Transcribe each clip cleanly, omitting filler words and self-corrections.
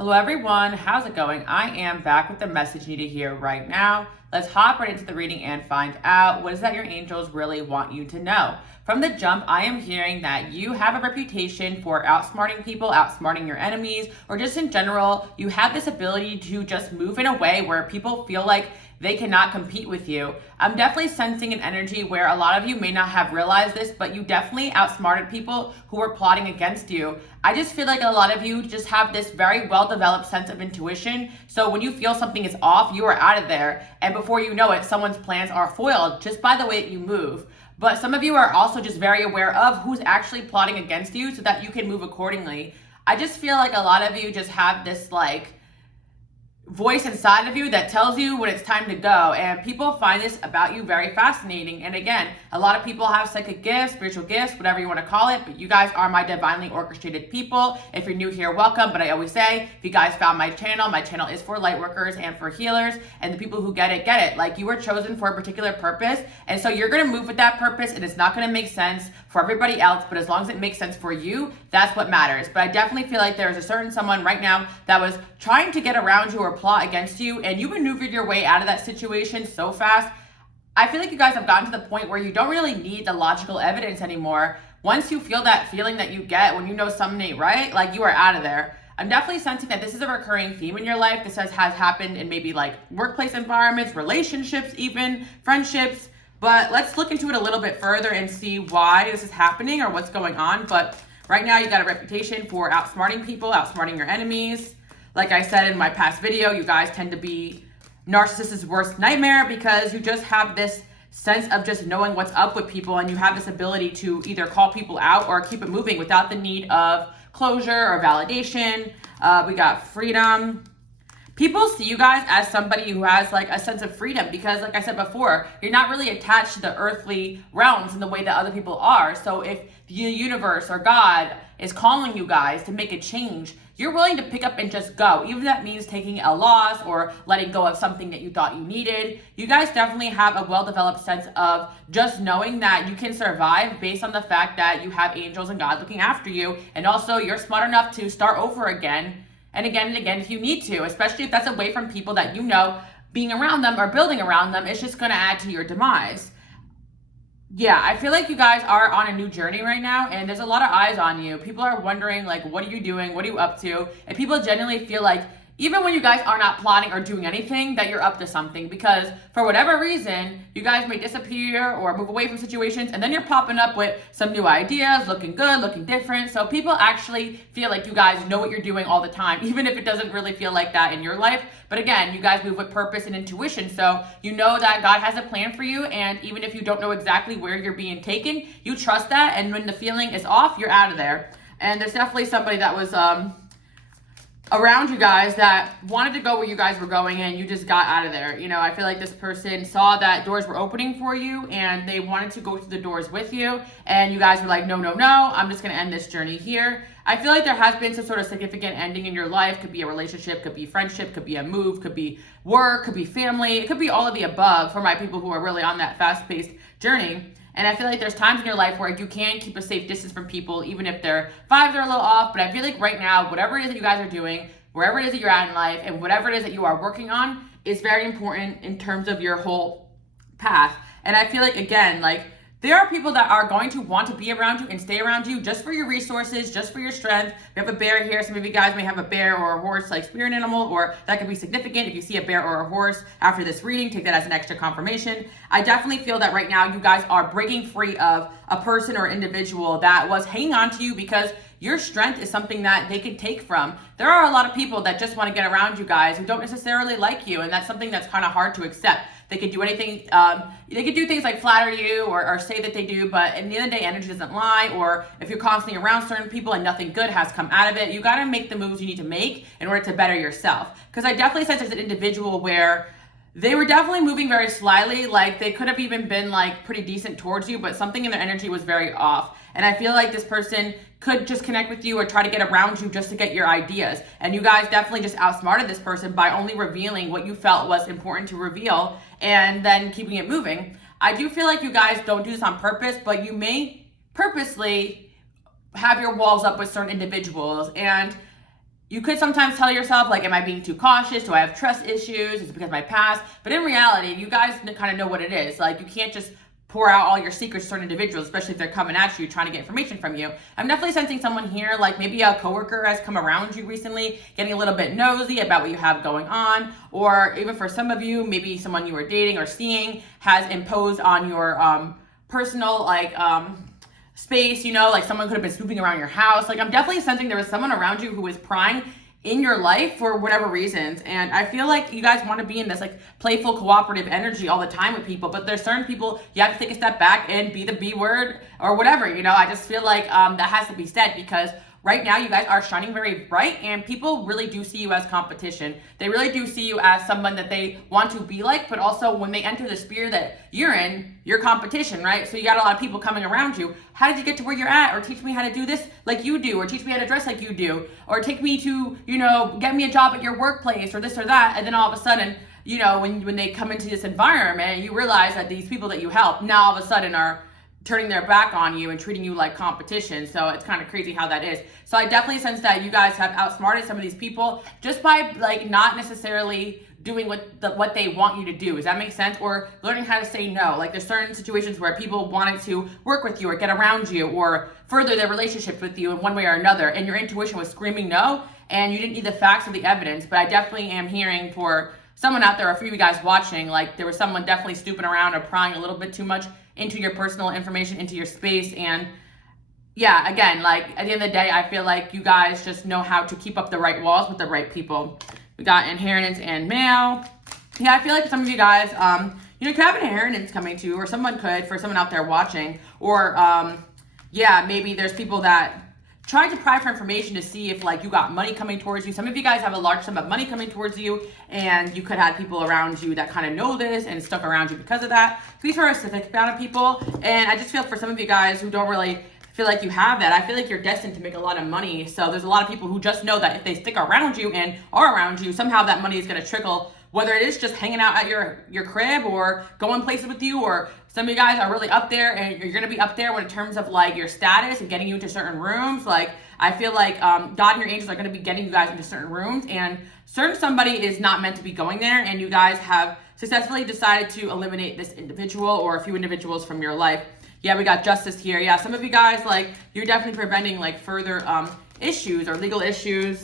Hello everyone, how's it going? I am back with the message you need to hear right now. Let's hop right into the reading and find out what is that your angels really want you to know. From the jump, I am hearing that you have a reputation for outsmarting people, outsmarting your enemies, or just in general, you have this ability to just move in a way where people feel like they cannot compete with you. I'm definitely sensing an energy where a lot of you may not have realized this, but you definitely outsmarted people who were plotting against you. I just feel like a lot of you just have this very well-developed sense of intuition. So when you feel something is off, you are out of there. And before you know it, someone's plans are foiled just by the way that you move. But some of you are also just very aware of who's actually plotting against you so that you can move accordingly. I just feel like a lot of you just have this voice inside of you that tells you when it's time to go, and people find this about you very fascinating. And again, a lot of people have psychic gifts, spiritual gifts, whatever you want to call it, but you guys are my divinely orchestrated people. If you're new here, welcome. But I always say, if you guys found my channel is for light workers and for healers, and the people who get it. Like, you were chosen for a particular purpose, and so you're going to move with that purpose, and it's not going to make sense for everybody else, but as long as it makes sense for you, that's what matters. But I definitely feel like there's a certain someone right now that was trying to get around you or plot against you, and you maneuvered your way out of that situation so fast. I feel like you guys have gotten to the point where you don't really need the logical evidence anymore. Once you feel that feeling that you get when you know something ain't right, like, you are out of there. I'm definitely sensing that this is a recurring theme in your life. This has happened in maybe workplace environments, relationships, even friendships. But let's look into it a little bit further and see why this is happening or what's going on. But right now, you got a reputation for outsmarting people, outsmarting your enemies. Like I said in my past video, you guys tend to be narcissist's worst nightmare because you just have this sense of just knowing what's up with people, and you have this ability to either call people out or keep it moving without the need of closure or validation. We got freedom. People see you guys as somebody who has a sense of freedom because, like I said before, you're not really attached to the earthly realms in the way that other people are. So if the universe or God is calling you guys to make a change, you're willing to pick up and just go, even if that means taking a loss or letting go of something that you thought you needed. You guys definitely have a well-developed sense of just knowing that you can survive based on the fact that you have angels and God looking after you, and also you're smart enough to start over again and again if you need to, especially if that's away from people that you know being around them or building around them is just going to add to your demise. Yeah, I feel like you guys are on a new journey right now, and there's a lot of eyes on you. People are wondering, what are you doing? What are you up to? And people genuinely feel like even when you guys are not plotting or doing anything, that you're up to something, because for whatever reason, you guys may disappear or move away from situations, and then you're popping up with some new ideas, looking good, looking different. So people actually feel like you guys know what you're doing all the time, even if it doesn't really feel like that in your life. But again, you guys move with purpose and intuition, so you know that God has a plan for you, and even if you don't know exactly where you're being taken, you trust that, and when the feeling is off, you're out of there. And there's definitely somebody that was around you guys that wanted to go where you guys were going, and you just got out of there. I feel like this person saw that doors were opening for you and they wanted to go through the doors with you, and you guys were like, no, I'm just going to end this journey here. I feel like there has been some sort of significant ending in your life. Could be a relationship, could be friendship, could be a move, could be work, could be family. It could be all of the above for my people who are really on that fast-paced journey. And I feel like there's times in your life where you can keep a safe distance from people, even if their vibes are a little off. But I feel like right now, whatever it is that you guys are doing, wherever it is that you're at in life, and whatever it is that you are working on is very important in terms of your whole path. And I feel like, again, there are people that are going to want to be around you and stay around you just for your resources, just for your strength. We have a bear here. Some of you guys may have a bear or a horse spirit animal, or that could be significant. If you see a bear or a horse after this reading, take that as an extra confirmation. I definitely feel that right now you guys are breaking free of a person or individual that was hanging on to you because your strength is something that they can take from. There are a lot of people that just want to get around you guys who don't necessarily like you, and that's something that's kind of hard to accept. They could do anything, they could do things like flatter you or say that they do, but at the end of the day, energy doesn't lie. Or if you're constantly around certain people and nothing good has come out of it, you gotta make the moves you need to make in order to better yourself. Because I definitely sense there's an individual where they were definitely moving very slyly, they could have even been pretty decent towards you, but something in their energy was very off. And I feel like this person could just connect with you or try to get around you just to get your ideas. And you guys definitely just outsmarted this person by only revealing what you felt was important to reveal and then keeping it moving. I do feel like you guys don't do this on purpose, but you may purposely have your walls up with certain individuals. And you could sometimes tell yourself, like, am I being too cautious? Do I have trust issues? Is it because of my past? But in reality, you guys kind of know what it is. Like, you can't just pour out all your secrets to certain individuals, especially if they're coming at you, trying to get information from you. I'm definitely sensing someone here, like maybe a coworker has come around you recently, getting a little bit nosy about what you have going on, or even for some of you, maybe someone you were dating or seeing has imposed on your personal, like, space, you know, like someone could have been snooping around your house. Like, I'm definitely sensing there was someone around you who was prying in your life for whatever reasons. And I feel like you guys want to be in this like playful, cooperative energy all the time with people, but there's certain people you have to take a step back and be the B word or whatever, you know. I just feel like that has to be said, because right now you guys are shining very bright and people really do see you as competition. They really do see you as someone that they want to be like, but also when they enter the sphere that you're in, you're competition, right? So you got a lot of people coming around you. How did you get to where you're at? Or teach me how to do this like you do, or teach me how to dress like you do, or take me to, you know, get me a job at your workplace or this or that. And then all of a sudden, you know, when they come into this environment, you realize that these people that you help now all of a sudden are turning their back on you and treating you like competition. So it's kind of crazy how that is. So I definitely sense that you guys have outsmarted some of these people just by like not necessarily doing what they want you to do. Does that make sense? Or learning how to say no. Like, there's certain situations where people wanted to work with you or get around you or further their relationships with you in one way or another, and your intuition was screaming no, and you didn't need the facts or the evidence. But I definitely am hearing for someone out there, or for you guys watching, like there was someone definitely snooping around or prying a little bit too much into your personal information, into your space. And yeah, again, like at the end of the day, I feel like you guys just know how to keep up the right walls with the right people. We got inheritance and mail. Yeah, I feel like some of you guys, you know, could have an inheritance coming to you, or someone could, for someone out there watching, or yeah, maybe there's people that trying to pry for information to see if like you got money coming towards you. Some of you guys have a large sum of money coming towards you, and you could have people around you that kind of know this and stuck around you because of that. These are a specific amount of people, and I just feel for some of you guys who don't really feel like you have that, I feel like you're destined to make a lot of money. So there's a lot of people who just know that if they stick around you and are around you, somehow that money is going to trickle, whether it is just hanging out at your crib or going places with you, or some of you guys are really up there and you're going to be up there in terms of like your status and getting you into certain rooms. Like, I feel like God and your angels are going to be getting you guys into certain rooms, and somebody is not meant to be going there, and you guys have successfully decided to eliminate this individual or a few individuals from your life. Yeah, we got justice here. Yeah, some of you guys, like, you're definitely preventing like further issues or legal issues.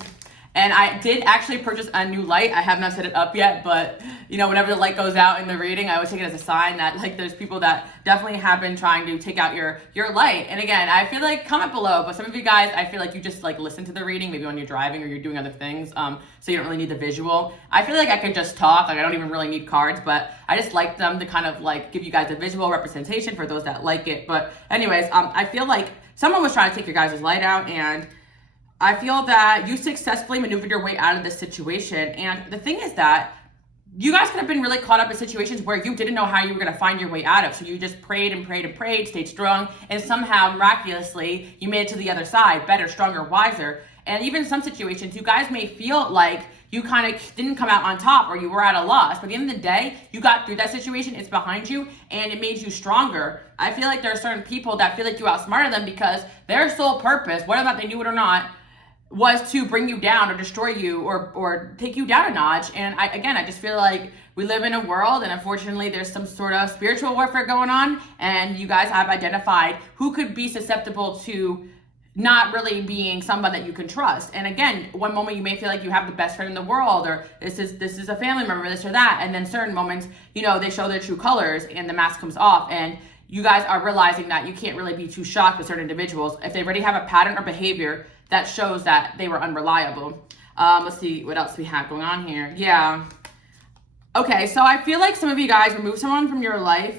And I did actually purchase a new light. I have not set it up yet, but you know, whenever the light goes out in the reading, I always take it as a sign that like there's people that definitely have been trying to take out your light. And again, I feel like comment below, but some of you guys, I feel like you just like listen to the reading, maybe when you're driving or you're doing other things, so you don't really need the visual. I feel like I can just talk, like I don't even really need cards, but I just like them to kind of like give you guys a visual representation for those that like it. But anyways, I feel like someone was trying to take your guys' light out, and I feel that you successfully maneuvered your way out of this situation. And the thing is that you guys could have been really caught up in situations where you didn't know how you were going to find your way out of. So you just prayed and prayed and prayed, stayed strong, and somehow miraculously you made it to the other side, better, stronger, wiser. And even in some situations, you guys may feel like you kind of didn't come out on top or you were at a loss. But at the end of the day, you got through that situation, it's behind you, and it made you stronger. I feel like there are certain people that feel like you outsmarted them because their sole purpose, whether or not they knew it or not, was to bring you down or destroy you or take you down a notch. And I just feel like we live in a world, and unfortunately there's some sort of spiritual warfare going on, and you guys have identified who could be susceptible to not really being someone that you can trust. And again, one moment you may feel like you have the best friend in the world, or this is a family member, this or that, and then certain moments, you know, they show their true colors and the mask comes off, and you guys are realizing that you can't really be too shocked with certain individuals if they already have a pattern or behavior that shows that they were unreliable. Let's see what else we have going on here. Yeah. Okay, so I feel like some of you guys removed someone from your life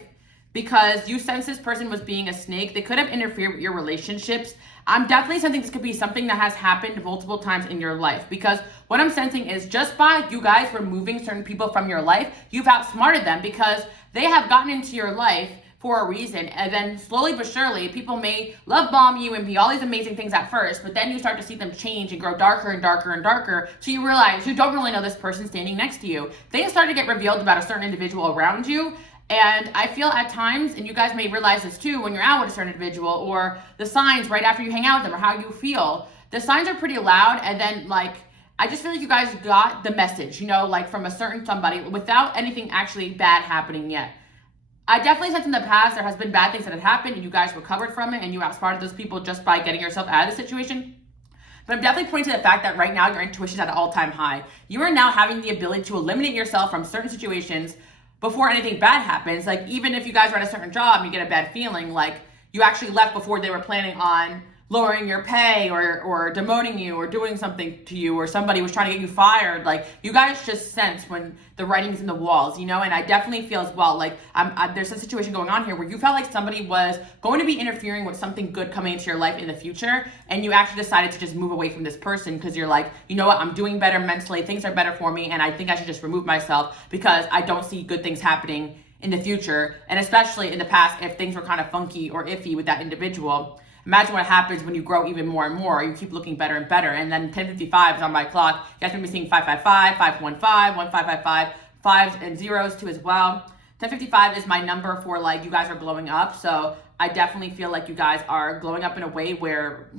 because you sense this person was being a snake. They could have interfered with your relationships. I'm definitely sensing this could be something that has happened multiple times in your life, because what I'm sensing is just by you guys removing certain people from your life, you've outsmarted them because they have gotten into your life for a reason. And then slowly but surely, people may love bomb you and be all these amazing things at first, but then you start to see them change and grow darker and darker and darker. So you realize you don't really know this person standing next to you. Things start to get revealed about a certain individual around you. And I feel at times, and you guys may realize this too, when you're out with a certain individual, or the signs right after you hang out with them, or how you feel, the signs are pretty loud. And then like I just feel like you guys got the message, you know, like from a certain somebody without anything actually bad happening yet. I definitely sense in the past there has been bad things that have happened and you guys recovered from it and you outsmarted those people just by getting yourself out of the situation. But I'm definitely pointing to the fact that right now your intuition is at an all-time high. You are now having the ability to eliminate yourself from certain situations before anything bad happens. Like even if you guys are at a certain job and you get a bad feeling, like you actually left before they were planning on lowering your pay or demoting you or doing something to you, or somebody was trying to get you fired. Like you guys just sense when the writing's in the walls, you know. And I definitely feel as well like there's a situation going on here where you felt like somebody was going to be interfering with something good coming into your life in the future, and you actually decided to just move away from this person because you're like, you know what, I'm doing better mentally, things are better for me, and I think I should just remove myself because I don't see good things happening in the future. And especially in the past, if things were kind of funky or iffy with that individual. Imagine what happens when you grow even more and more. You keep looking better and better. And then 10:55 is on my clock. You guys are going to be seeing 555, 515, 1555, fives and zeros too as well. 10:55 is my number for like you guys are glowing up. So I definitely feel like you guys are glowing up in a way where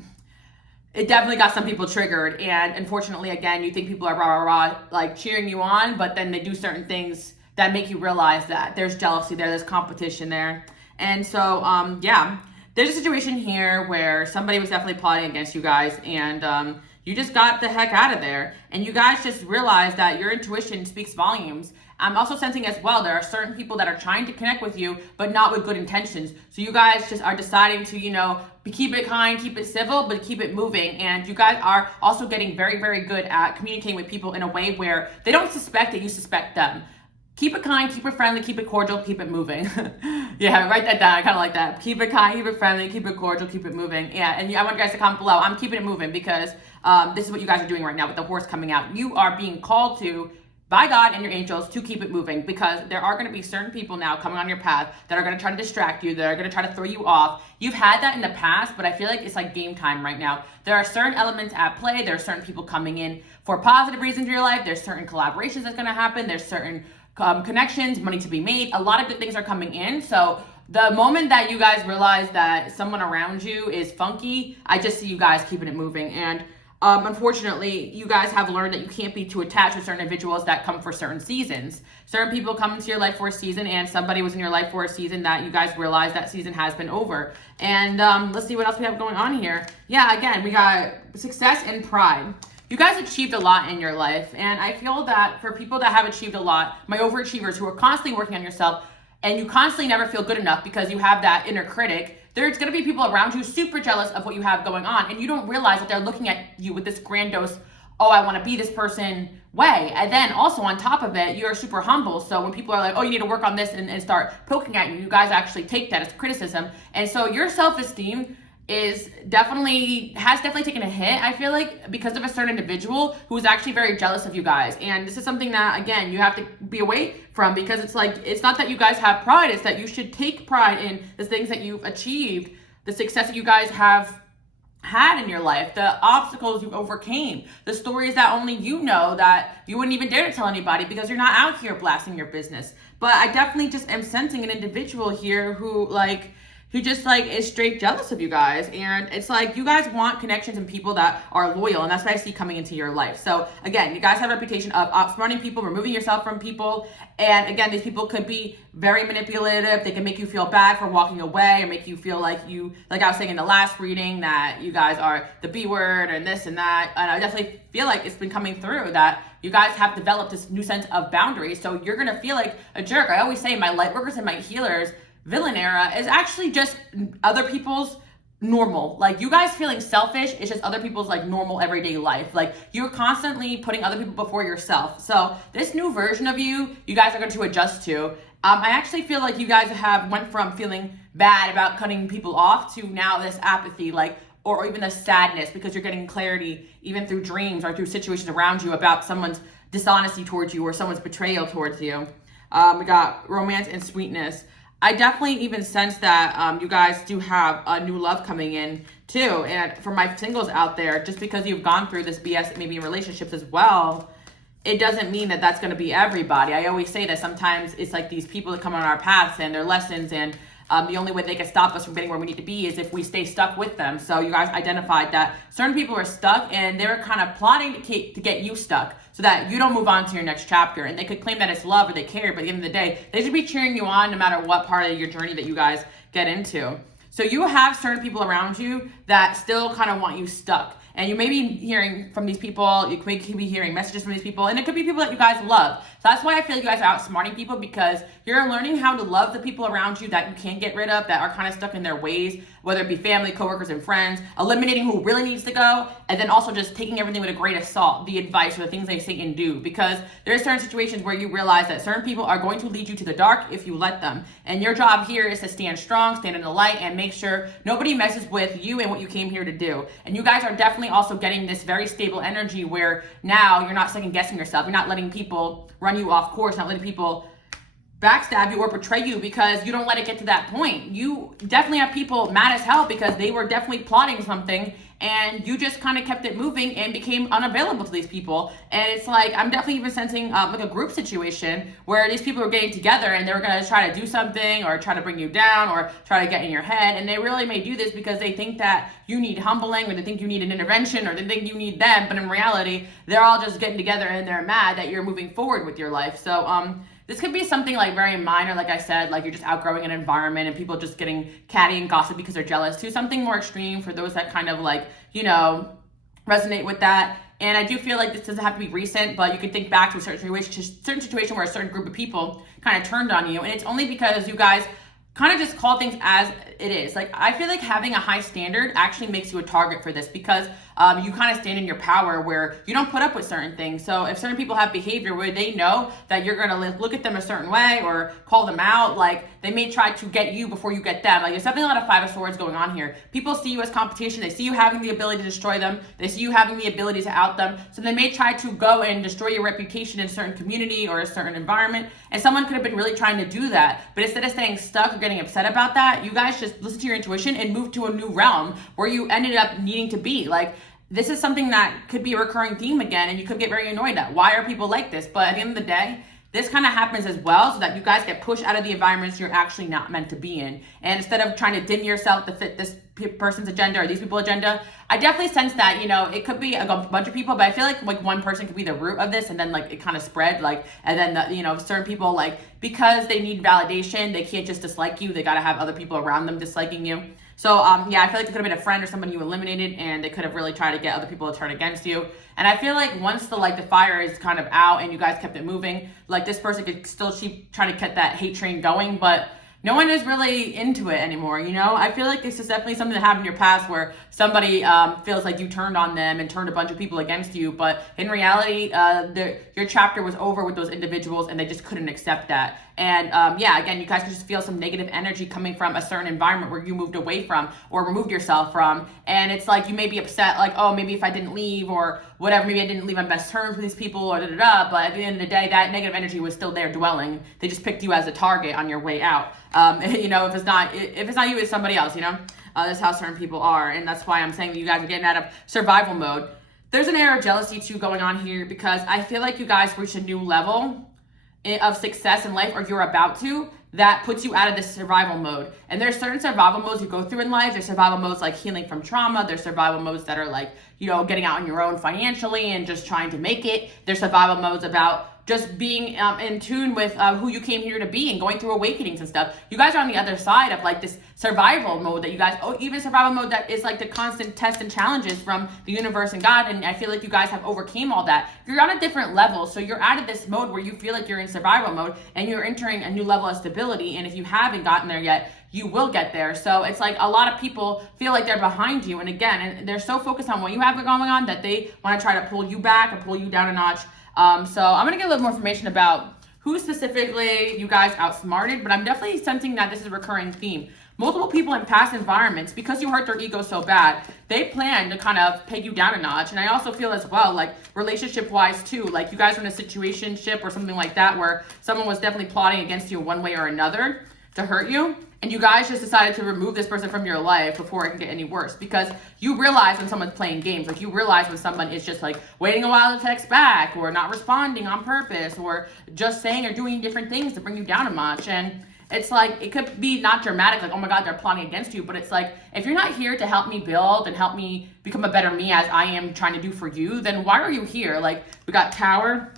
it definitely got some people triggered. And unfortunately, again, you think people are rah, rah, rah, like cheering you on, but then they do certain things that make you realize that there's jealousy there, there's competition there. And so, yeah. There's a situation here where somebody was definitely plotting against you guys, and you just got the heck out of there. And you guys just realized that your intuition speaks volumes. I'm also sensing as well, there are certain people that are trying to connect with you, but not with good intentions. So you guys just are deciding to, you know, keep it kind, keep it civil, but keep it moving. And you guys are also getting very, very good at communicating with people in a way where they don't suspect that you suspect them. Keep it kind, keep it friendly, keep it cordial, keep it moving. Yeah, write that down. I kind of like that. Keep it kind, keep it friendly, keep it cordial, keep it moving. Yeah, and I want you guys to comment below. I'm keeping it moving because this is what you guys are doing right now with the horse coming out. You are being called to by God and your angels to keep it moving, because there are going to be certain people now coming on your path that are going to try to distract you, that are going to try to throw you off. You've had that in the past, but I feel like it's like game time right now. There are certain elements at play. There are certain people coming in for positive reasons in your life. There's certain collaborations that's going to happen. There's certain connections, money to be made. A lot of good things are coming in. So the moment that you guys realize that someone around you is funky, I just see you guys keeping it moving. And unfortunately, you guys have learned that you can't be too attached with certain individuals that come for certain seasons. Certain people come into your life for a season, and somebody was in your life for a season that you guys realize that season has been over. And let's see what else we have going on here. Yeah, again, we got success and pride. You guys achieved a lot in your life, and I feel that for people that have achieved a lot, my overachievers who are constantly working on yourself, and you constantly never feel good enough because you have that inner critic, there's going to be people around you super jealous of what you have going on, and you don't realize that they're looking at you with this grandiose, oh, I want to be this person way. And then also on top of it, you're super humble. So when people are like, oh, you need to work on this and start poking at you, you guys actually take that as criticism. And so your self-esteem has definitely taken a hit, I feel like, because of a certain individual who is actually very jealous of you guys. And this is something that, again, you have to be away from, because it's like, it's not that you guys have pride, it's that you should take pride in the things that you've achieved, the success that you guys have had in your life, the obstacles you overcame, the stories that only you know that you wouldn't even dare to tell anybody because you're not out here blasting your business. But I definitely just am sensing an individual here who just is straight jealous of you guys. And it's like you guys want connections and people that are loyal, and that's what I see coming into your life. So again, you guys have a reputation of outsmarting people, removing yourself from people. And again, these people could be very manipulative. They can make you feel bad for walking away, or make you feel like like I was saying in the last reading, that you guys are the B word and this and that. And I definitely feel like it's been coming through that you guys have developed this new sense of boundaries. So you're gonna feel like a jerk. I always say my light workers and my healers villain era is actually just other people's normal. Like, you guys feeling selfish is just other people's normal everyday life. Like, you're constantly putting other people before yourself. So this new version of you guys are going to adjust to. I actually feel like you guys went from feeling bad about cutting people off to now this apathy, or even the sadness, because you're getting clarity even through dreams or through situations around you about someone's dishonesty towards you or someone's betrayal towards you. We got romance and sweetness. I definitely even sense that you guys do have a new love coming in too. And for my singles out there, just because you've gone through this BS maybe in relationships as well, it doesn't mean that that's going to be everybody. I always say that sometimes it's like these people that come on our paths and their lessons, and the only way they can stop us from getting where we need to be is if we stay stuck with them. So you guys identified that certain people are stuck and they're kind of plotting to get you stuck so that you don't move on to your next chapter. And they could claim that it's love or they care, but at the end of the day, they should be cheering you on no matter what part of your journey that you guys get into. So you have certain people around you that still kind of want you stuck. And you may be hearing from these people, you may be hearing messages from these people, and it could be people that you guys love. So that's why I feel like you guys are outsmarting people, because you're learning how to love the people around you that you can't get rid of, that are kind of stuck in their ways, whether it be family, coworkers, and friends, eliminating who really needs to go, and then also just taking everything with a grain of salt, the advice or the things they say and do, because there are certain situations where you realize that certain people are going to lead you to the dark if you let them. And your job here is to stand strong, stand in the light, and make sure nobody messes with you and what you came here to do. And you guys are definitely also getting this very stable energy where now you're not second guessing yourself. You're not letting people run you off course, not letting people backstab you or betray you because you don't let it get to that point. You definitely have people mad as hell because they were definitely plotting something and you just kind of kept it moving and became unavailable to these people. And it's like, I'm definitely even sensing like a group situation where these people are getting together and they were going to try to do something or try to bring you down or try to get in your head. And they really may do this because they think that you need humbling, or they think you need an intervention, or they think you need them. But in reality, they're all just getting together and they're mad that you're moving forward with your life. So, this could be something like very minor, like I said, like you're just outgrowing an environment and people just getting catty and gossip because they're jealous, to something more extreme for those that kind of like, you know, resonate with that. And I do feel like this doesn't have to be recent, but you could think back to a certain situation where a certain group of people kind of turned on you. And it's only because you guys kind of just call things as it is. Like, I feel like having a high standard actually makes you a target for this because you kind of stand in your power where you don't put up with certain things. So if certain people have behavior where they know that you're going to look at them a certain way or call them out, like they may try to get you before you get them. Like there's definitely a lot of Five of Swords going on here. People see you as competition. They see you having the ability to destroy them. They see you having the ability to out them. So they may try to go and destroy your reputation in a certain community or a certain environment. And someone could have been really trying to do that. But instead of staying stuck or getting upset about that, you guys just listen to your intuition and move to a new realm where you ended up needing to be. Like, this is something that could be a recurring theme again, and you could get very annoyed at. Why are people like this? But at the end of the day, this kind of happens as well so that you guys get pushed out of the environments you're actually not meant to be in. And instead of trying to dim yourself to fit this person's agenda or these people's agenda, I definitely sense that, you know, it could be a bunch of people, but I feel like one person could be the root of this, and then like it kind of spread, like, and then you know, certain people, like, because they need validation, they can't just dislike you, they got to have other people around them disliking you. So yeah, I feel like it could have been a friend or someone you eliminated, and they could have really tried to get other people to turn against you. And I feel like once the fire is kind of out and you guys kept it moving, like this person could still keep trying to get that hate train going, but no one is really into it anymore, you know? I feel like this is definitely something that happened in your past where somebody feels like you turned on them and turned a bunch of people against you, but in reality, your chapter was over with those individuals and they just couldn't accept that. And yeah, again, you guys can just feel some negative energy coming from a certain environment where you moved away from or removed yourself from. And it's like you may be upset, like, oh, maybe if I didn't leave or whatever, maybe I didn't leave on best terms with these people or da-da-da. But at the end of the day, that negative energy was still there dwelling. They just picked you as a target on your way out. You know, if it's not you, it's somebody else, you know? That's how certain people are. And that's why I'm saying that you guys are getting out of survival mode. There's an air of jealousy too going on here because I feel like you guys reached a new level of success in life, or you're about to, that puts you out of this survival mode. And there's certain survival modes you go through in life. There's survival modes like healing from trauma. There's survival modes that are like, you know, getting out on your own financially and just trying to make it. There's survival modes about just being in tune with who you came here to be and going through awakenings and stuff. You guys are on the other side of like this survival mode that you guys, even survival mode that is like the constant tests and challenges from the universe and God. And I feel like you guys have overcame all that. You're on a different level. So you're out of this mode where you feel like you're in survival mode and you're entering a new level of stability. And if you haven't gotten there yet, you will get there. So it's like a lot of people feel like they're behind you. And again, and they're so focused on what you have going on that they want to try to pull you back and pull you down a notch. So I'm going to get a little more information about who specifically you guys outsmarted, but I'm definitely sensing that this is a recurring theme. Multiple people in past environments, because you hurt their ego so bad, they plan to kind of peg you down a notch. And I also feel as well, like relationship-wise too, like you guys are in a situationship or something like that where someone was definitely plotting against you one way or another to hurt you. And you guys just decided to remove this person from your life before it can get any worse, because you realize when someone's playing games, like you realize when someone is just like waiting a while to text back or not responding on purpose or just saying or doing different things to bring you down a notch. And it's like, it could be not dramatic, like, oh my God, they're plotting against you. But it's like, if you're not here to help me build and help me become a better me as I am trying to do for you, then why are you here? Like, we got Tower,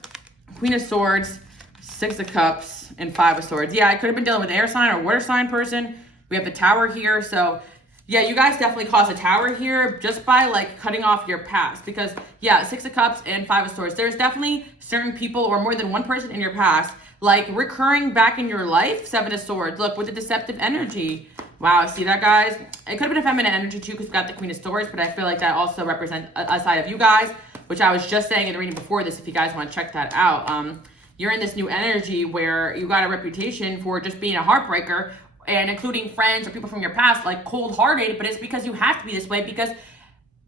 Queen of Swords, Six of Cups, and Five of Swords. Yeah, I could have been dealing with an air sign or water sign person. We have the Tower here. So yeah, you guys definitely caused a Tower here just by like cutting off your past, because yeah, Six of Cups and Five of Swords, there's definitely certain people or more than one person in your past like recurring back in your life. Seven of Swords, look, with the deceptive energy. Wow, see that, guys? It could have been a feminine energy too, because we got the Queen of Swords, but I feel like that also represents a side of you guys, which I was just saying in the reading before this, if you guys want to check that out. You're in this new energy where you got a reputation for just being a heartbreaker, and including friends or people from your past, like cold-hearted, but it's because you have to be this way, because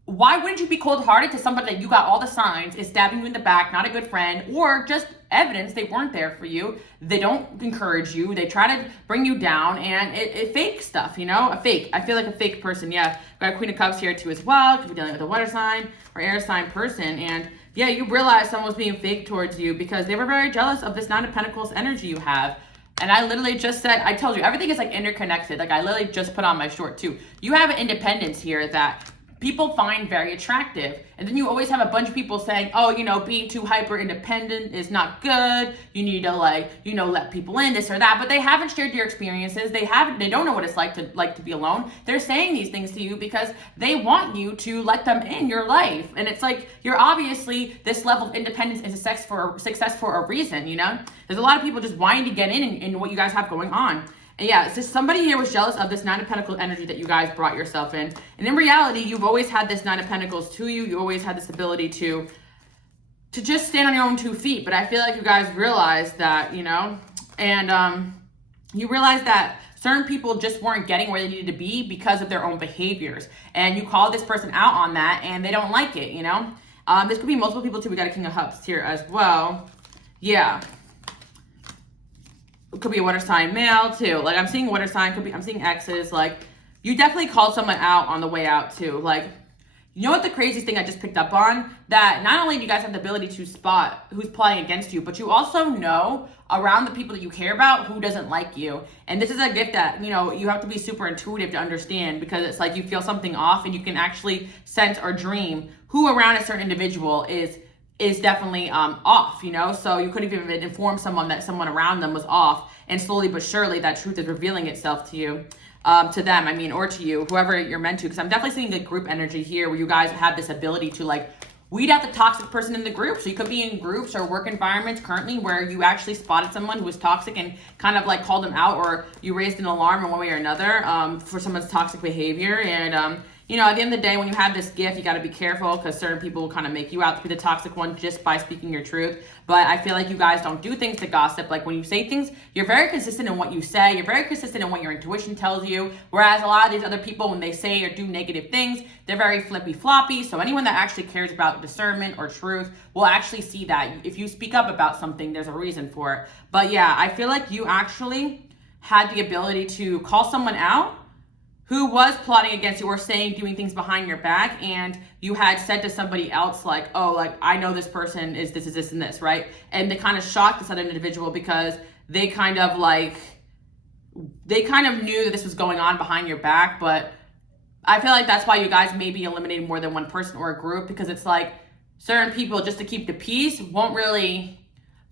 why wouldn't you be cold-hearted to somebody that you got all the signs is stabbing you in the back, not a good friend, or just evidence they weren't there for you, they don't encourage you, they try to bring you down, and it fake stuff, you know, a fake. I feel like a fake person. Yeah, got a Queen of Cups here too as well. Could be dealing with a water sign or air sign person, and yeah, you realize someone was being fake towards you because they were very jealous of this Nine of Pentacles energy you have. And I literally just said, I told you, everything is like interconnected. Like I literally just put on my short too. You have an independence here that people find very attractive. And then you always have a bunch of people saying, oh, you know, being too hyper independent is not good. You need to like, you know, let people in, this or that. But they haven't shared your experiences. They don't know what it's like to be alone. They're saying these things to you because they want you to let them in your life. And it's like, you're obviously, this level of independence is a success for a reason, you know? There's a lot of people just wanting to get in what you guys have going on. And yeah, it's just somebody here was jealous of this Nine of Pentacles energy that you guys brought yourself in. And in reality, you've always had this Nine of Pentacles to you. You always had this ability to just stand on your own 2 feet. But I feel like you guys realized that, you know, and you realized that certain people just weren't getting where they needed to be because of their own behaviors. And you called this person out on that and they don't like it, you know. This could be multiple people too. We got a King of Cups here as well. Yeah. It could be a water sign male too. Like I'm seeing water sign, I'm seeing exes. Like you definitely called someone out on the way out too. Like, you know what the craziest thing I just picked up on? That not only do you guys have the ability to spot who's plotting against you, but you also know around the people that you care about who doesn't like you. And this is a gift that, you know, you have to be super intuitive to understand, because it's like you feel something off and you can actually sense or dream who around a certain individual is definitely off, you know? So you could have even informed someone that someone around them was off, and slowly but surely that truth is revealing itself to you, to them, I mean, or to you, whoever you're meant to, because I'm definitely seeing a group energy here where you guys have this ability to like weed out the toxic person in the group. So you could be in groups or work environments currently where you actually spotted someone who was toxic and kind of like called them out, or you raised an alarm in one way or another for someone's toxic behavior. And you know, at the end of the day, when you have this gift, you got to be careful, because certain people will kind of make you out to be the toxic one just by speaking your truth. But I feel like you guys don't do things to gossip. Like when you say things, you're very consistent in what you say. You're very consistent in what your intuition tells you. Whereas a lot of these other people, when they say or do negative things, they're very flippy floppy. So anyone that actually cares about discernment or truth will actually see that. If you speak up about something, there's a reason for it. But yeah, I feel like you actually had the ability to call someone out who was plotting against you or saying, doing things behind your back, and you had said to somebody else like, oh, like, I know this person is this and this, right? And they kind of shocked this other individual because they kind of knew that this was going on behind your back. But I feel like that's why you guys may be eliminating more than one person or a group, because it's like certain people, just to keep the peace, won't really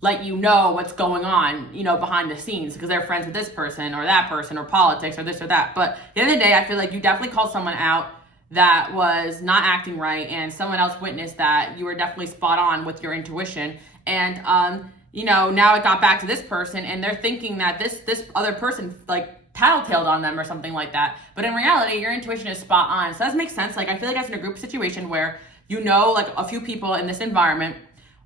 let you know what's going on, you know, behind the scenes, because they're friends with this person or that person or politics or this or that. But at the end of the day, I feel like you definitely called someone out that was not acting right, and someone else witnessed that you were definitely spot on with your intuition. And, you know, now it got back to this person and they're thinking that this other person like tattletaled on them or something like that. But in reality, your intuition is spot on. So that makes sense. Like I feel like that's in a group situation where, you know, like a few people in this environment,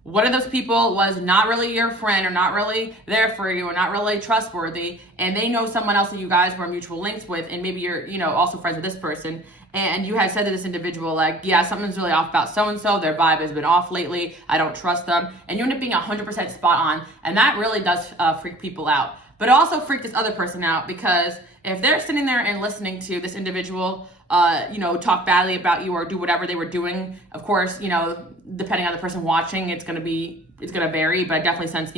one of those people was not really your friend or not really there for you or not really trustworthy, and they know someone else that you guys were mutual links with, and maybe you're, you know, also friends with this person, and you had said to this individual like, yeah, something's really off about so-and-so, their vibe has been off lately, I don't trust them, and you end up being 100% spot on, and that really does freak people out. But it also freaked this other person out, because if they're sitting there and listening to this individual talk badly about you or do whatever they were doing. Of course, depending on the person watching, it's going to vary, but I definitely sense,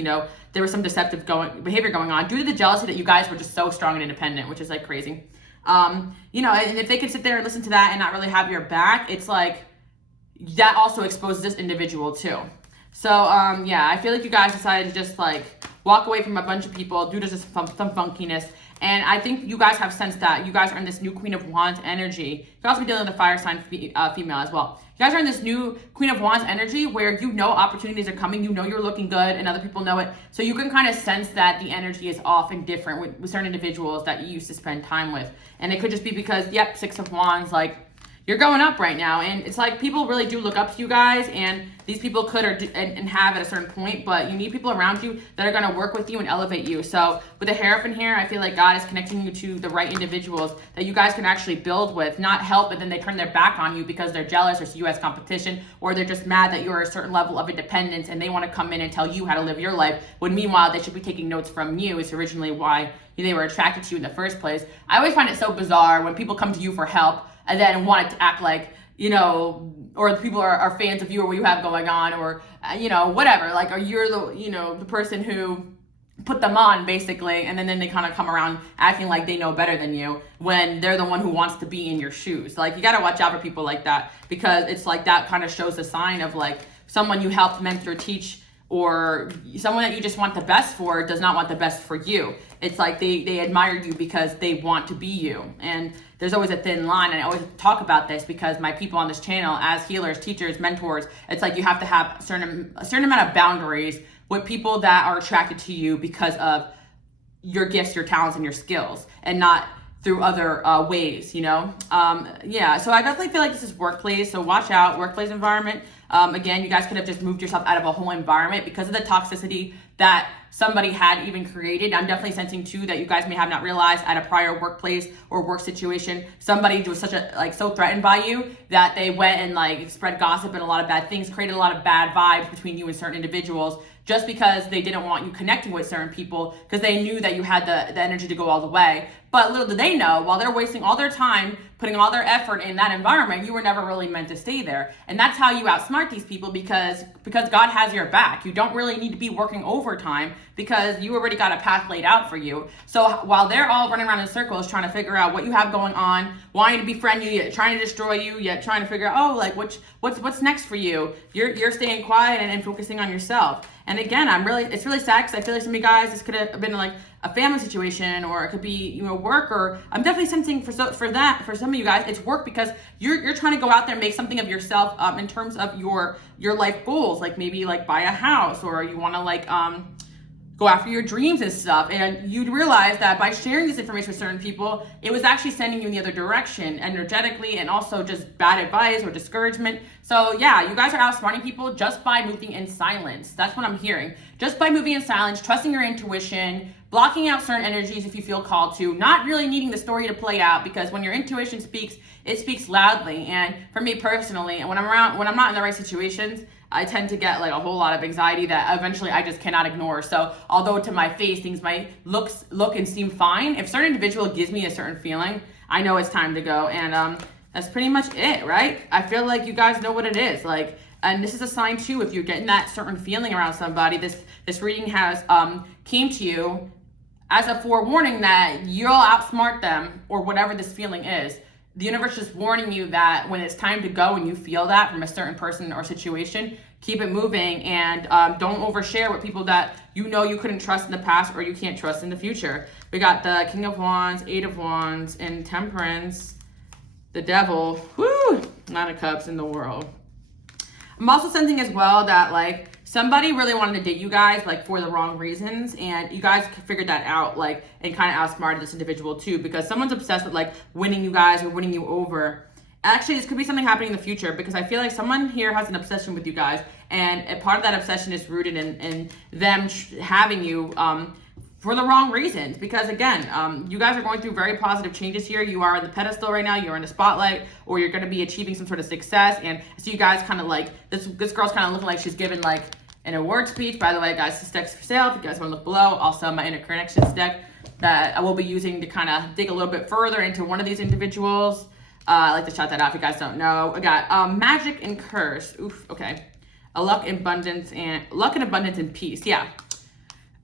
there was some deceptive behavior going on due to the jealousy that you guys were just so strong and independent, which is like crazy. And if they can sit there and listen to that and not really have your back, it's like that also exposes this individual too. So I feel like you guys decided to just like walk away from a bunch of people due to just some funkiness. And I think you guys have sensed that you guys are in this new Queen of Wands energy. You can also be dealing with a fire sign female as well. You guys are in this new Queen of Wands energy where opportunities are coming, you're looking good, and other people know it. So you can kind of sense that the energy is off and different with certain individuals that you used to spend time with. And it could just be because, Six of Wands, like, you're going up right now, and it's like people really do look up to you guys, and these people could and have at a certain point, but you need people around you that are going to work with you and elevate you. So with the Hierophant here, I feel like God is connecting you to the right individuals that you guys can actually build with, not help, and then they turn their back on you because they're jealous or see you as competition, or they're just mad that you're a certain level of independence and they want to come in and tell you how to live your life, when meanwhile they should be taking notes from you. It's originally why they were attracted to you in the first place. I always find it so bizarre when people come to you for help and then want to act like, or the people are fans of you or what you have going on, or, whatever, like, or you're the person who put them on basically, and then they kind of come around acting like they know better than you when they're the one who wants to be in your shoes. Like, you got to watch out for people like that, because it's like that kind of shows a sign of like someone you helped mentor, teach, or someone that you just want the best for does not want the best for you. It's like they admire you because they want to be you. And there's always a thin line, and I always talk about this because my people on this channel, as healers, teachers, mentors, it's like you have to have a certain amount of boundaries with people that are attracted to you because of your gifts, your talents, and your skills, and not through other ways, So I definitely feel like this is workplace, so watch out, workplace environment. Again, you guys could have just moved yourself out of a whole environment because of the toxicity that somebody had even created. I'm definitely sensing too that you guys may have not realized at a prior workplace or work situation, somebody was so threatened by you that they went and spread gossip and a lot of bad things, created a lot of bad vibes between you and certain individuals, just because they didn't want you connecting with certain people because they knew that you had the energy to go all the way. But little did they know, while they're wasting all their time, putting all their effort in that environment, you were never really meant to stay there. And that's how you outsmart these people, because God has your back. You don't really need to be working overtime because you already got a path laid out for you. So while they're all running around in circles trying to figure out what you have going on, wanting to befriend you, yet trying to destroy you, yet trying to figure out, what's next for you, you're staying quiet and focusing on yourself. And again, it's really sad because I feel like some of you guys, this could have been like a family situation, or it could be work, or I'm definitely sensing for some of you guys it's work, because you're trying to go out there and make something of yourself in terms of your life goals, like maybe buy a house, or you want to go after your dreams and stuff. And you'd realize that by sharing this information with certain people, it was actually sending you in the other direction energetically, and also just bad advice or discouragement. So you guys are outsmarting people just by moving in silence. That's what I'm hearing. Just by moving in silence, trusting your intuition, blocking out certain energies if you feel called to, not really needing the story to play out, because when your intuition speaks, it speaks loudly. And for me personally, when I'm not in the right situations, I tend to get a whole lot of anxiety that eventually I just cannot ignore. So although to my face things might look and seem fine, if a certain individual gives me a certain feeling, I know it's time to go. And that's pretty much it, right? I feel like you guys know what it is. And this is a sign too, if you're getting that certain feeling around somebody, this reading has came to you as a forewarning that you'll outsmart them, or whatever this feeling is. The universe is warning you that when it's time to go and you feel that from a certain person or situation, keep it moving, and don't overshare with people that you couldn't trust in the past or you can't trust in the future. We got the King of Wands, Eight of Wands, and Temperance, the Devil, Nine of Cups in the world. I'm also sensing as well that somebody really wanted to date you guys for the wrong reasons, and you guys figured that out and kind of outsmarted this individual too, because someone's obsessed with winning you guys or winning you over. Actually, this could be something happening in the future, because I feel like someone here has an obsession with you guys, and a part of that obsession is rooted in them having you for the wrong reasons. Because again, you guys are going through very positive changes here. You are on the pedestal right now, you're in the spotlight, or you're going to be achieving some sort of success. And so you guys kind of this girl's kind of looking like she's given an award speech. By the way, guys, this deck's for sale if you guys want to look below. Also my Inner Connections deck that I will be using to kind of dig a little bit further into one of these individuals. I like to shout that out if you guys don't know. I got magic and curse. Oof, okay. A luck and abundance and peace. Yeah.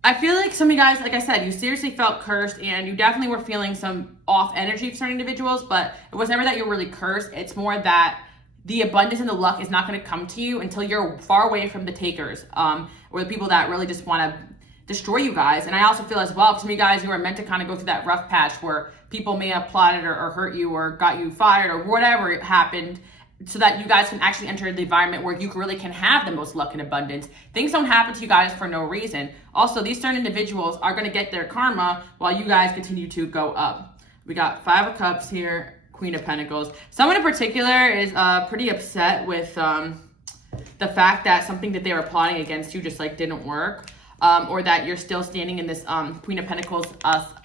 I feel like some of you guys, like I said, you seriously felt cursed, and you definitely were feeling some off energy for certain individuals, but it was never that you're really cursed. It's more that the abundance and the luck is not going to come to you until you're far away from the takers, or the people that really just want to destroy you guys. And I also feel as well, for some of you guys, you were meant to kind of go through that rough patch where people may have plotted or hurt you or got you fired or whatever happened, so that you guys can actually enter the environment where you really can have the most luck and abundance. Things don't happen to you guys for no reason. Also, these certain individuals are going to get their karma while you guys continue to go up. We got 5 of Cups here, Queen of Pentacles. Someone in particular is pretty upset with the fact that something that they were plotting against you just like didn't work. Or that you're still standing in this Queen of Pentacles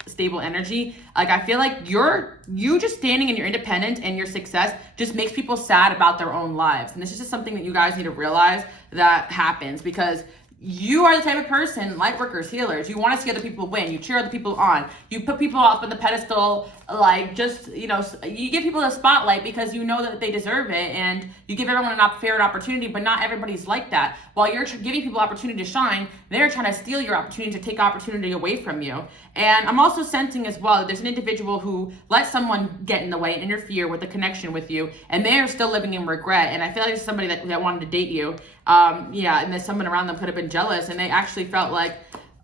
stable energy. Like, I feel like you just standing in your independence and your success just makes people sad about their own lives. And this is just something that you guys need to realize that happens, because you are the type of person, light workers, healers, you want to see other people win. You cheer other people on. You put people up on the pedestal, like, just, you know, you give people the spotlight because you know that they deserve it, and you give everyone a fair opportunity, but not everybody's like that. While you're giving people opportunity to shine, they're trying to steal your opportunity, to take opportunity away from you. And I'm also sensing as well that there's an individual who let someone get in the way and interfere with the connection with you, and they are still living in regret. And I feel like it's somebody that wanted to date you. Yeah, and then someone around them could have been jealous, and they actually felt like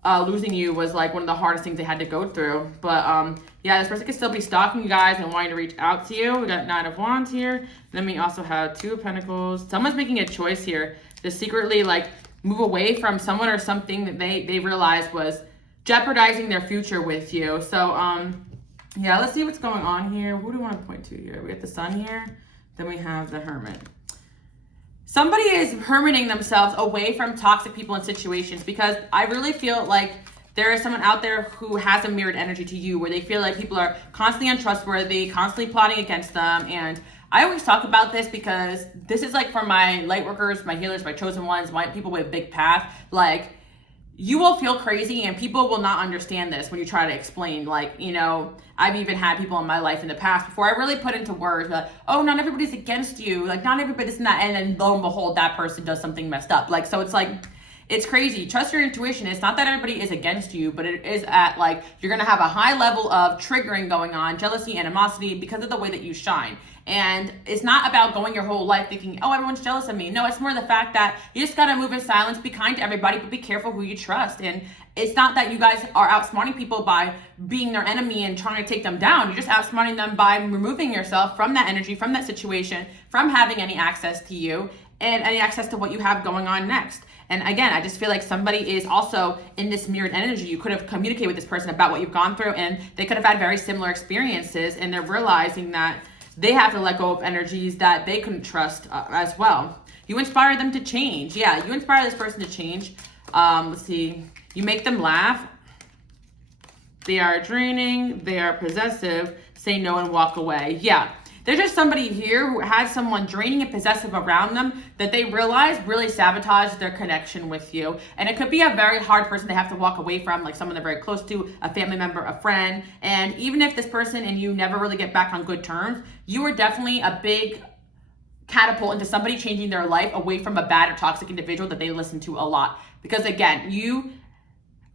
losing you was like one of the hardest things they had to go through. But yeah, this person could still be stalking you guys and wanting to reach out to you. We got 9 of Wands here. Then we also have 2 of Pentacles. Someone's making a choice here to secretly like move away from someone or something that they realized was jeopardizing their future with you. So yeah, let's see what's going on here. Who do we want to point to here? We got the Sun here. Then we have the Hermit. Somebody is hermiting themselves away from toxic people and situations, because I really feel like there is someone out there who has a mirrored energy to you, where they feel like people are constantly untrustworthy, constantly plotting against them. And I always talk about this because this is like for my light workers, my healers, my chosen ones, my people with a big path. Like, you will feel crazy, and people will not understand this when you try to explain. Like, you know, I've even had people in my life in the past before I really put into words like, oh, not everybody's against you. Like, not everybody this and that. And then lo and behold, that person does something messed up. Like, so it's like, it's crazy. Trust your intuition. It's not that everybody is against you, but it is at like, you're going to have a high level of triggering going on, jealousy, animosity, because of the way that you shine. And it's not about going your whole life thinking, oh, everyone's jealous of me. No, it's more the fact that you just got to move in silence, be kind to everybody, but be careful who you trust. And it's not that you guys are outsmarting people by being their enemy and trying to take them down. You're just outsmarting them by removing yourself from that energy, from that situation, from having any access to you and any access to what you have going on next. And again, I just feel like somebody is also in this mirrored energy. You could have communicated with this person about what you've gone through, and they could have had very similar experiences, and they're realizing that they have to let go of energies that they couldn't trust as well. You inspire them to change. Yeah, you inspire this person to change. Let's see. You make them laugh. They are draining. They are possessive. Say no and walk away. Yeah. There's just somebody here who has someone draining and possessive around them that they realize really sabotaged their connection with you. And it could be a very hard person they have to walk away from, like someone they're very close to, a family member, a friend. And even if this person and you never really get back on good terms, you are definitely a big catapult into somebody changing their life away from a bad or toxic individual that they listen to a lot. Because again, you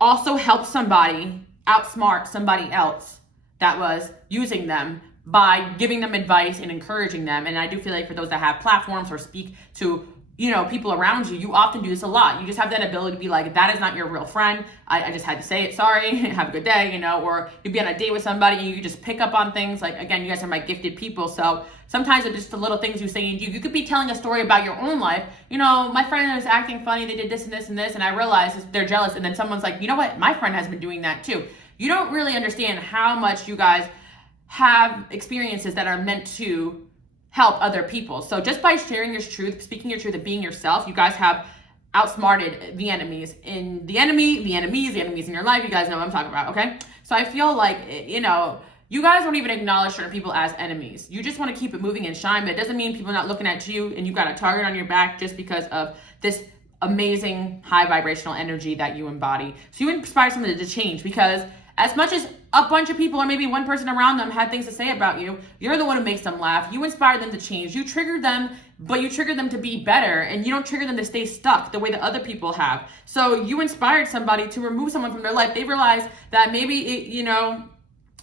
also help somebody outsmart somebody else that was using them by giving them advice and encouraging them. And I do feel like for those that have platforms or speak to, you know, people around you, you often do this a lot. You just have that ability to be like, that is not your real friend. I just had to say it, sorry, have a good day, you know, or you'd be on a date with somebody and you just pick up on things. Like, again, you guys are my gifted people. So sometimes it's just the little things you say and do. You could be telling a story about your own life. You know, my friend is acting funny. They did this and this and this. And I realized they're jealous. And then someone's like, you know what? My friend has been doing that too. You don't really understand how much you guys have experiences that are meant to help other people. So just by sharing your truth, speaking your truth, and being yourself, you guys have outsmarted the enemies in the enemies in your life. You guys know what I'm talking about, okay? So I feel like, you know, you guys don't even acknowledge certain people as enemies. You just want to keep it moving and shine, but it doesn't mean people are not looking at you and you got a target on your back just because of this amazing high vibrational energy that you embody. So you inspire someone to change, because As much as a bunch of people or maybe one person around them had things to say about you, you're the one who makes them laugh. You inspire them to change. You trigger them, but you trigger them to be better, and you don't trigger them to stay stuck the way that other people have. So you inspired somebody to remove someone from their life. They realized that maybe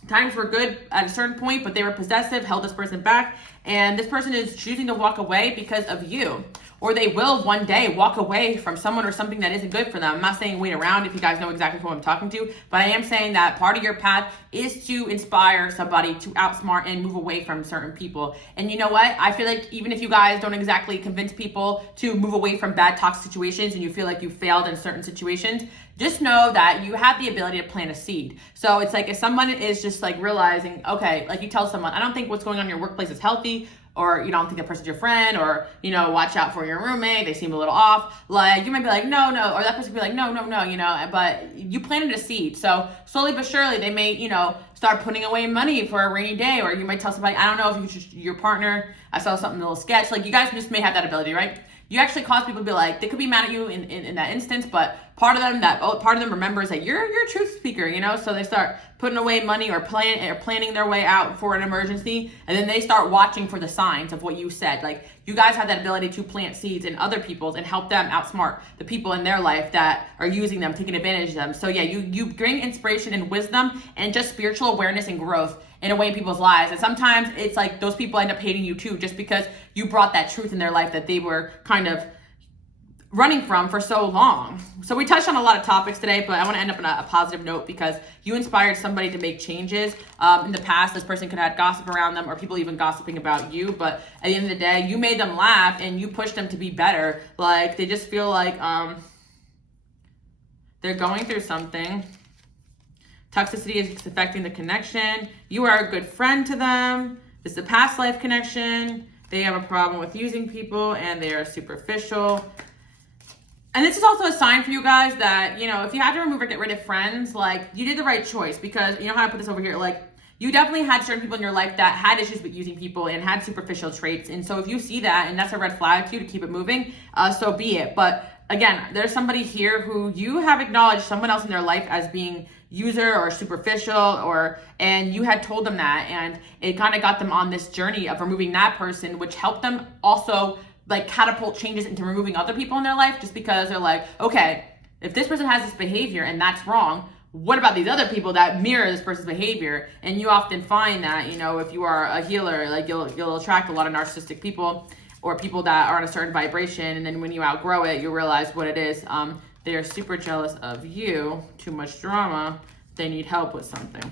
times were good at a certain point, but they were possessive, held this person back, and this person is choosing to walk away because of you. Or they will one day walk away from someone or something that isn't good for them. I'm not saying wait around if you guys know exactly who I'm talking to, but I am saying that part of your path is to inspire somebody to outsmart and move away from certain people. And you know what? I feel like even if you guys don't exactly convince people to move away from bad toxic situations and you feel like you failed in certain situations, just know that you have the ability to plant a seed. So it's like if someone is just like realizing, okay, like you tell someone, I don't think what's going on in your workplace is healthy, or you don't think that person's your friend, or watch out for your roommate, they seem a little off. Like you might be like, no, or that person could be like, no, but you planted a seed. So slowly but surely they may, start putting away money for a rainy day, or you might tell somebody, I don't know if your partner, I saw something, a little sketch. Like you guys just may have that ability, right? You actually cause people to be like, they could be mad at you in that instance, but part of them remembers that you're a truth speaker, so they start putting away money or planning their way out for an emergency, and then they start watching for the signs of what you said. Like you guys have that ability to plant seeds in other people's and help them outsmart the people in their life that are using them, taking advantage of them. So yeah, you bring inspiration and wisdom and just spiritual awareness and growth in a way in people's lives. And sometimes it's like those people end up hating you too, just because you brought that truth in their life that they were kind of running from for so long. So we touched on a lot of topics today, but I want to end up on a positive note because you inspired somebody to make changes. In the past, this person could have had gossip around them or people even gossiping about you, but at the end of the day, you made them laugh and you pushed them to be better. Like they just feel like they're going through something. Toxicity is affecting the connection. You are a good friend to them. This is a past life connection. They have a problem with using people and they are superficial. And this is also a sign for you guys that, if you had to remove or get rid of friends, like you did the right choice, because you know how I put this over here, like you definitely had certain people in your life that had issues with using people and had superficial traits. And so if you see that and that's a red flag to you to keep it moving, so be it. But again, there's somebody here who you have acknowledged someone else in their life as being user or superficial, and you had told them that, and it kind of got them on this journey of removing that person, which helped them also like catapult changes into removing other people in their life, just because they're like, okay, if this person has this behavior and that's wrong, what about these other people that mirror this person's behavior? And you often find that, if you are a healer, like you'll attract a lot of narcissistic people or people that are on a certain vibration, and then when you outgrow it, you realize what it is. They are super jealous of you, too much drama, they need help with something.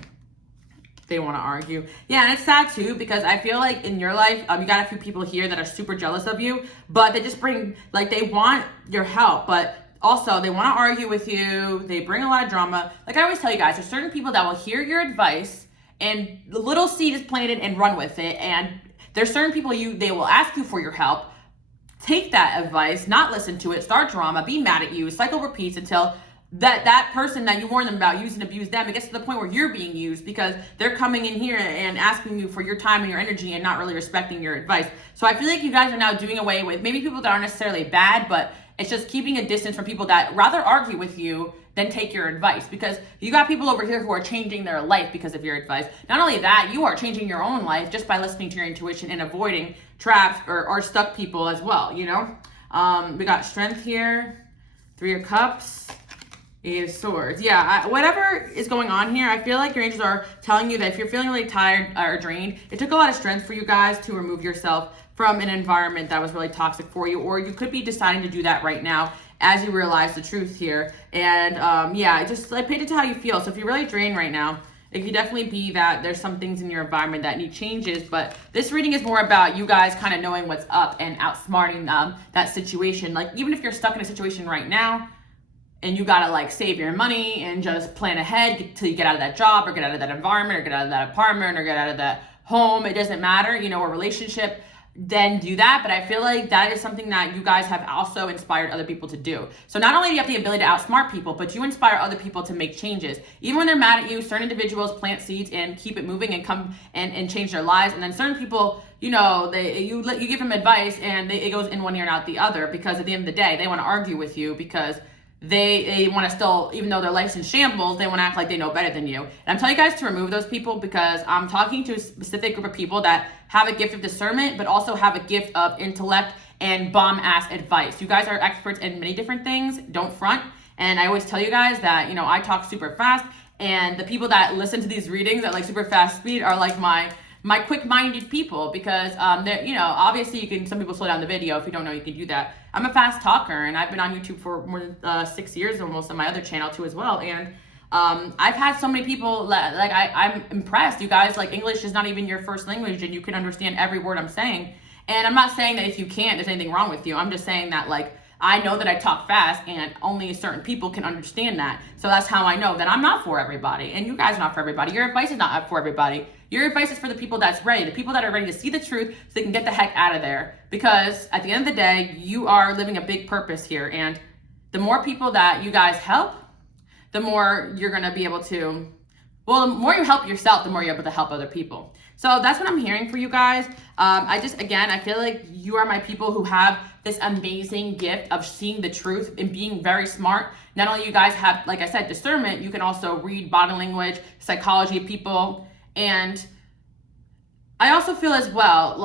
They want to argue. Yeah, and it's sad too, because I feel like in your life, you got a few people here that are super jealous of you, but they just bring, like they want your help, but also they want to argue with you. They bring a lot of drama. Like I always tell you guys, there's certain people that will hear your advice and the little seed is planted and run with it. And there's certain people they will ask you for your help, take that advice, not listen to it, start drama, be mad at you, cycle repeats until that person that you warned them about, use and abuse them, it gets to the point where you're being used because they're coming in here and asking you for your time and your energy and not really respecting your advice. So I feel like you guys are now doing away with maybe people that aren't necessarily bad, but it's just keeping a distance from people that rather argue with you than take your advice, because you got people over here who are changing their life because of your advice. Not only that, you are changing your own life just by listening to your intuition and avoiding traps or stuck people as well, We got strength here, 3 of Cups, 8 of Swords. Yeah, whatever is going on here, I feel like your angels are telling you that if you're feeling really tired or drained, it took a lot of strength for you guys to remove yourself from an environment that was really toxic for you, or you could be deciding to do that right now as you realize the truth here. And just like pay attention to how you feel. So if you're really drained right now, it could definitely be that there's some things in your environment that need changes, but this reading is more about you guys kind of knowing what's up and outsmarting that situation. Like even if you're stuck in a situation right now, and you gotta like save your money and just plan ahead till you get out of that job or get out of that environment or get out of that apartment or get out of that home, it doesn't matter, or relationship, then do that. But I feel like that is something that you guys have also inspired other people to do. So not only do you have the ability to outsmart people, but you inspire other people to make changes. Even when they're mad at you, certain individuals plant seeds and keep it moving and come and change their lives. And then certain people, you give them advice and it goes in one ear and out the other, because at the end of the day, they want to argue with you because they want to still, even though their life's in shambles, they want to act like they know better than you. And I'm telling you guys to remove those people because I'm talking to a specific group of people that have a gift of discernment, but also have a gift of intellect and bomb-ass advice. You guys are experts in many different things. Don't front. And I always tell you guys that, I talk super fast, and the people that listen to these readings at like super fast speed are like my quick-minded people because, obviously some people slow down the video. If you don't know, you can do that. I'm a fast talker, and I've been on YouTube for more than 6 years almost, on my other channel too as well. And I've had so many people, I'm impressed. You guys, English is not even your first language, and you can understand every word I'm saying. And I'm not saying that if you can't, there's anything wrong with you. I'm just saying that, I know that I talk fast and only certain people can understand that. So that's how I know that I'm not for everybody. And you guys are not for everybody. Your advice is not for everybody. Your advice is for the people that's ready, the people that are ready to see the truth so they can get the heck out of there. Because at the end of the day, you are living a big purpose here. And the more people that you guys help, the more you're going to be able to, the more you help yourself, the more you're able to help other people. So that's what I'm hearing for you guys. I feel like you are my people who have this amazing gift of seeing the truth and being very smart. Not only you guys have, like I said, discernment, you can also read body language, psychology of people. And I also feel as well,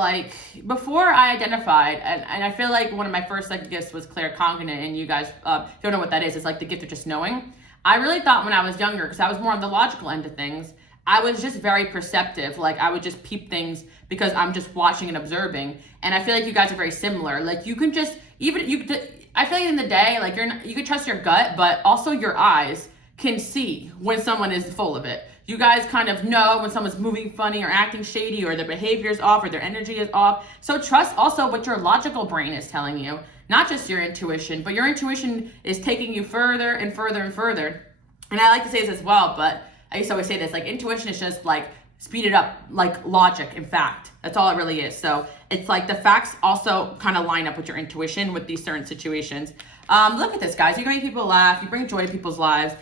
before I identified, and I feel like one of my first gifts was claircognizant, and you guys don't know what that is. It's the gift of just knowing. I really thought when I was younger, because I was more on the logical end of things, I was just very perceptive. I would just peep things because I'm just watching and observing. And I feel like you guys are very similar. You can just, I feel like in the day, you can trust your gut, but also your eyes can see when someone is full of it. You guys kind of know when someone's moving funny or acting shady or their behavior is off or their energy is off. So trust also what your logical brain is telling you, not just your intuition, but your intuition is taking you further and further and further. And I like to say this as well, but I used to always say this, intuition is just speed it up, logic and fact. That's all it really is. So it's the facts also kind of line up with your intuition with these certain situations. Look at this, guys. You make people laugh. You bring joy to people's lives.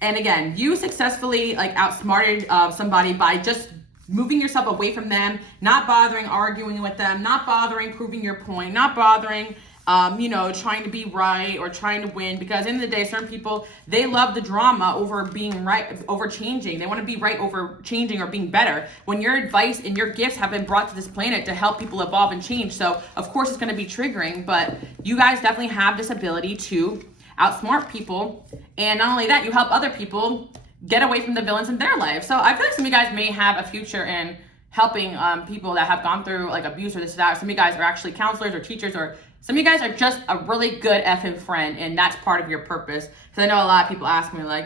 And again, you successfully outsmarted somebody by just moving yourself away from them, not bothering arguing with them, not bothering proving your point, not bothering trying to be right or trying to win, because at the end of the day, certain people, they love the drama over being right, over changing. They want to be right over changing or being better. When your advice and your gifts have been brought to this planet to help people evolve and change. So of course it's going to be triggering, but you guys definitely have this ability to outsmart people. And not only that, you help other people get away from the villains in their life. So I feel like some of you guys may have a future in helping people that have gone through abuse or this or that. Some of you guys are actually counselors or teachers, or some of you guys are just a really good effing friend, and that's part of your purpose. Because I know a lot of people ask me, when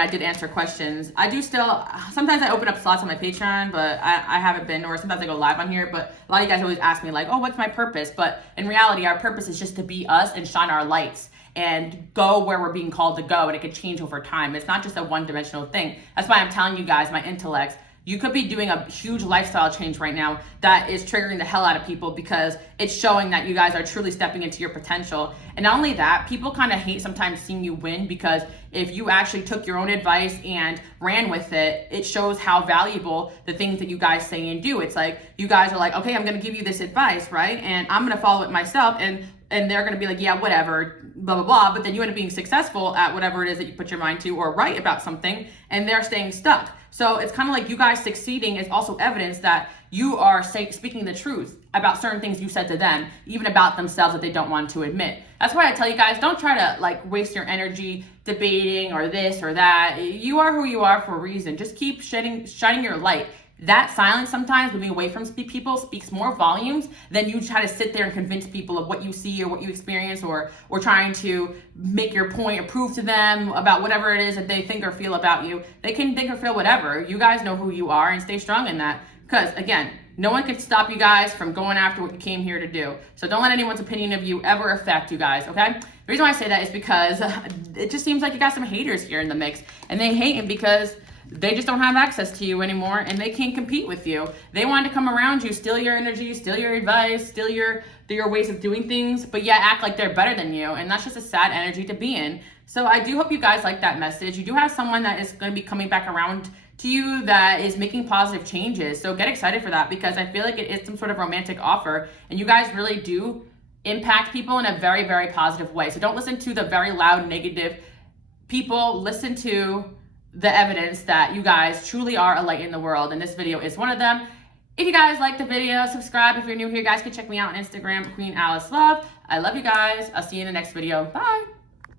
I did answer questions, I do still, sometimes I open up slots on my Patreon, but I haven't been, or sometimes I go live on here, but a lot of you guys always ask me oh, what's my purpose? But in reality, our purpose is just to be us and shine our lights and go where we're being called to go, and it could change over time. It's not just a one-dimensional thing. That's why I'm telling you guys, my intellects, you could be doing a huge lifestyle change right now that is triggering the hell out of people because it's showing that you guys are truly stepping into your potential. And not only that, people kind of hate sometimes seeing you win, because if you actually took your own advice and ran with it, it shows how valuable the things that you guys say and do. It's you guys are okay, I'm going to give you this advice, right? And I'm going to follow it myself. And they're going to be yeah, whatever, blah, blah, blah. But then you end up being successful at whatever it is that you put your mind to, or right about something, and they're staying stuck. So it's kind of you guys succeeding is also evidence that you are speaking the truth about certain things you said to them, even about themselves that they don't want to admit. That's why I tell you guys, don't try to waste your energy debating or this or that. You are who you are for a reason. Just keep shining your light. That silence sometimes, moving away from people, speaks more volumes than you try to sit there and convince people of what you see or what you experience, or trying to make your point or prove to them about whatever it is that they think or feel about you. They can think or feel whatever. You guys know who you are, and stay strong in that. Because again, no one can stop you guys from going after what you came here to do. So don't let anyone's opinion of you ever affect you guys, okay? The reason why I say that is because it just seems like you got some haters here in the mix, and they hate him because they just don't have access to you anymore, and they can't compete with you. They want to come around you, steal your energy, steal your advice, steal your ways of doing things, but yet act like they're better than you, and that's just a sad energy to be in. So I do hope you guys like that message. You do have someone that is going to be coming back around to you that is making positive changes, so get excited for that, because I feel like it is some sort of romantic offer, and you guys really do impact people in a very, very positive way. So don't listen to the very loud negative people. Listen to the evidence that you guys truly are a light in the world, and this video is one of them. If you guys like the video, subscribe. If you're new here, you guys can check me out on Instagram, Queen Alice Love. I love you guys. I'll see you in the next video. Bye.